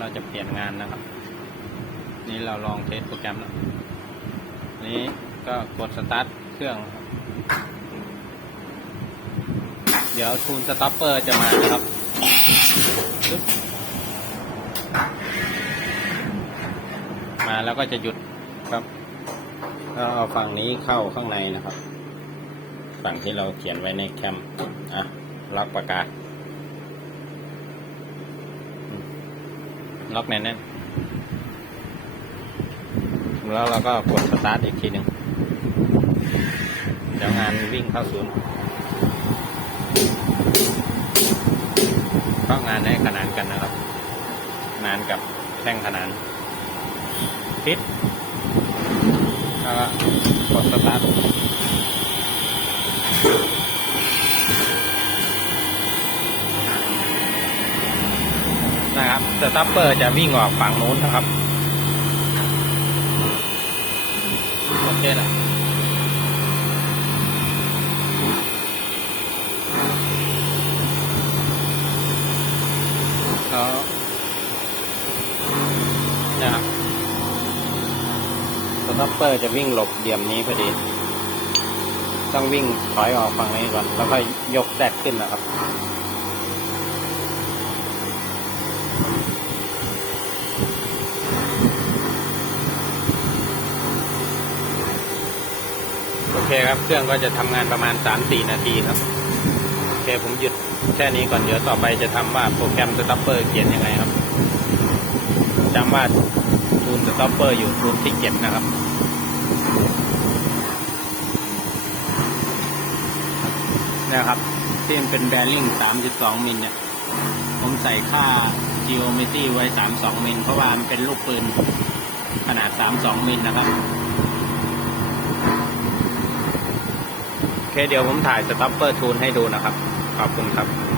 เราจะเปลี่ยนงานนะครับ นี่เราลองเทสโปรแกรมแล้วนี้ก็กดสตาร์ทเครื่อง เดี๋ยวทูนสต็อปเปอร์จะมาครับมาแล้วก็จะหยุดครับแล้วเอาฝั่งนี้เข้าข้างในนะครับ ฝั่งที่เราเขียนไว้ในแคมอะล็อกปากกา ล็อกแน่นๆแล้วเราก็กดสตาร์ทอีกทีหนึ่งเดี๋ยวงานวิ่งเข้าศูนย์ก็งานได้ขนานกันนะครับ งานกับแท่งขนานปิดแล้วก็กดสตาร์ท นะครับสตัปเปอร์จะวิ่งออกฝั่งนู้นนะครับโอเคละแล้วนะครับสตัปเปอร์จะวิ่งหลบเหลี่ยมนี้พอดี ต้องวิ่งถอยออกฝั่งนี้ก่อน แล้วก็ยกแดกขึ้นนะครับ เคครับ เครื่องก็จะทำงานประมาณ 3-4 นาทีครับ โอเคผมหยุดแค่นี้ก่อนเดี๋ยวต่อไปจะทำว่าโปรแกรมสต็อปเปอร์เขียนยังไงครับจำว่าทูนสต็อปเปอร์อยู่รูปที่เก็บนะครับนะครับที่มันเป็นแบริ่ง32 มิลเนี่ย ผมใส่ค่า geometry ไว้ 32 มิล เพราะว่ามันเป็นลูกปืนขนาด 32 มิลนะครับ โอ เคเดี๋ยวผมถ่ายสต็อปเปอร์ทูนให้ดูนะครับ ขอบคุณครับ